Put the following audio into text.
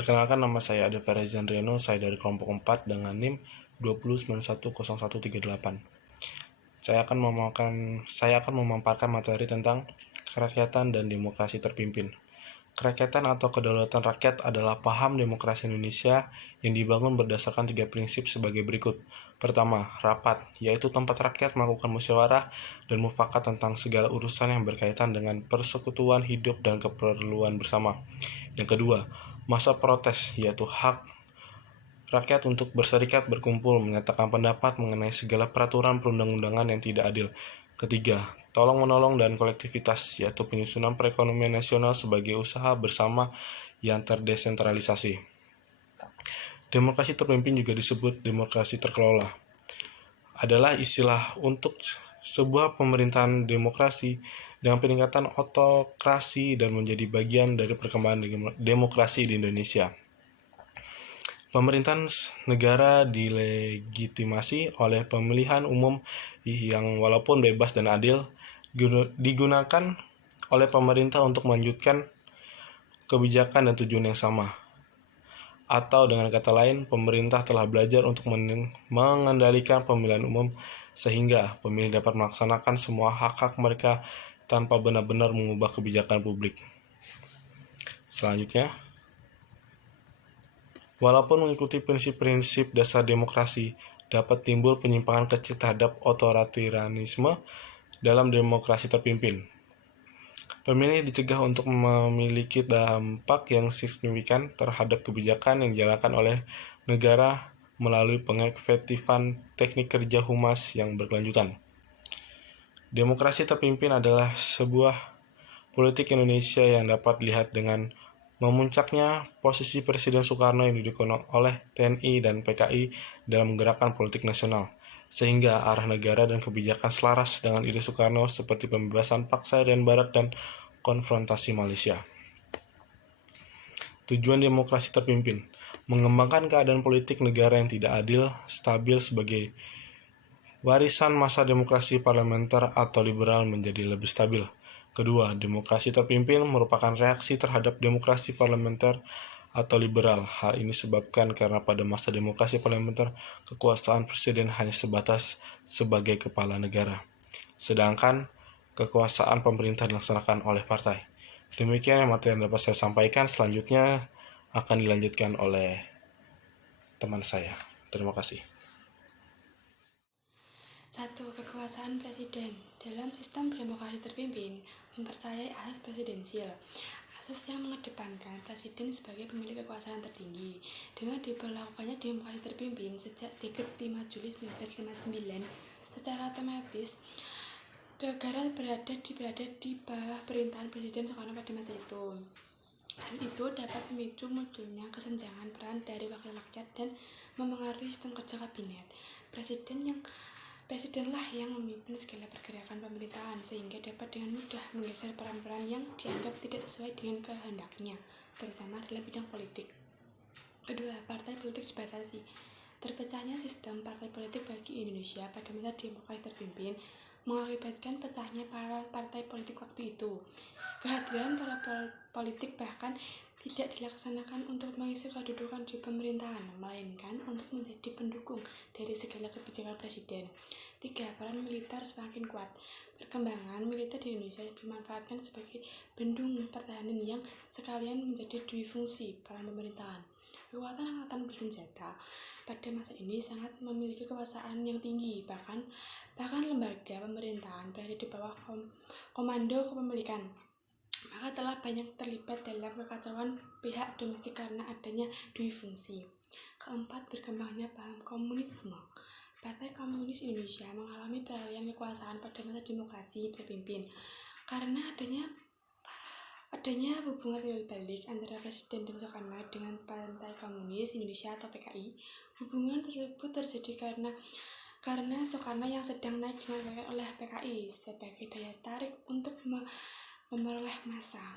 Perkenalkan, nama saya Ade Ferizan Riano, saya dari kelompok 4 dengan NIM 20910138. Saya akan memaparkan materi tentang kerakyatan dan demokrasi terpimpin. Kerakyatan atau kedaulatan rakyat adalah paham demokrasi Indonesia yang dibangun berdasarkan 3 prinsip sebagai berikut. Pertama, rapat, yaitu tempat rakyat melakukan musyawarah dan mufakat tentang segala urusan yang berkaitan dengan persekutuan hidup dan keperluan bersama. Yang kedua, masa protes, yaitu hak rakyat untuk berserikat, berkumpul, menyatakan pendapat mengenai segala peraturan perundang-undangan yang tidak adil. Ketiga, tolong-menolong dan kolektivitas, yaitu penyusunan perekonomian nasional sebagai usaha bersama yang terdesentralisasi. Demokrasi terpimpin juga disebut demokrasi terkelola. Adalah istilah untuk sebuah pemerintahan demokrasi dengan peningkatan otokrasi dan menjadi bagian dari perkembangan demokrasi di Indonesia. Pemerintahan negara dilegitimasi oleh pemilihan umum yang walaupun bebas dan adil digunakan oleh pemerintah untuk melanjutkan kebijakan dan tujuan yang sama. Atau dengan kata lain, pemerintah telah belajar untuk mengendalikan pemilihan umum sehingga pemilih dapat melaksanakan semua hak-hak mereka tanpa benar-benar mengubah kebijakan publik. Selanjutnya, walaupun mengikuti prinsip-prinsip dasar demokrasi, dapat timbul penyimpangan kecil terhadap otoritarianisme dalam demokrasi terpimpin. Pemilih dicegah untuk memiliki dampak yang signifikan terhadap kebijakan yang dijalankan oleh negara melalui pengefektifan teknik kerja humas yang berkelanjutan. Demokrasi terpimpin adalah sebuah politik Indonesia yang dapat dilihat dengan memuncaknya posisi Presiden Soekarno yang didukung oleh TNI dan PKI dalam gerakan politik nasional, sehingga arah negara dan kebijakan selaras dengan ide Soekarno seperti pembebasan paksa dari Barat dan konfrontasi Malaysia. Tujuan demokrasi terpimpin: mengembangkan keadaan politik negara yang tidak adil, stabil sebagai warisan masa demokrasi parlementer atau liberal menjadi lebih stabil. Kedua, demokrasi terpimpin merupakan reaksi terhadap demokrasi parlementer atau liberal. Hal ini disebabkan karena pada masa demokrasi parlementer, kekuasaan presiden hanya sebatas sebagai kepala negara, sedangkan kekuasaan pemerintah dilaksanakan oleh partai. Demikian yang materi yang dapat saya sampaikan. Selanjutnya akan dilanjutkan oleh teman saya. Terima kasih. 1. Kekuasaan presiden. Dalam sistem demokrasi terpimpin, mempercayai asas presidensial, asas yang mengedepankan presiden sebagai pemilik kekuasaan tertinggi. Dengan diberlakukannya demokrasi terpimpin sejak Dekret 5 Juli 1959, secara otomatis negara berada di bawah pemerintahan Presiden Soekarno pada masa itu. Hal itu dapat memicu munculnya kesenjangan peran dari wakil rakyat dan memengaruhi sistem kerja kabinet. Presidenlah yang memimpin segala pergerakan pemerintahan, sehingga dapat dengan mudah menggeser peran-peran yang dianggap tidak sesuai dengan kehendaknya, terutama dalam bidang politik. Kedua, partai politik dibatasi. Terpecahnya sistem partai politik bagi Indonesia pada masa demokrasi terpimpin mengakibatkan pecahnya para partai politik waktu itu. Kehadiran para politik bahkan tidak dilaksanakan untuk mengisi kedudukan di pemerintahan, melainkan untuk menjadi pendukung dari segala kebijakan presiden. 3. Peran militer semakin kuat. Perkembangan militer di Indonesia dimanfaatkan sebagai bendung pertahanan yang sekalian menjadi dui fungsi peran pemerintahan. Kekuatan angkatan bersenjata pada masa ini sangat memiliki kekuasaan yang tinggi, bahkan lembaga pemerintahan berada di bawah komando kepemilikan. Maka telah banyak terlibat dalam kekacauan pihak domestik karena adanya dui fungsi. Keempat, berkembangnya paham komunisme. Partai Komunis Indonesia mengalami peralihan kekuasaan pada masa demokrasi terpimpin karena adanya hubungan timbal balik antara Presiden dan Soekarno dengan Partai Komunis Indonesia atau PKI. Hubungan tersebut terjadi karena Soekarno yang sedang naik dimanfaatkan oleh PKI sebagai daya tarik untuk memperoleh massa.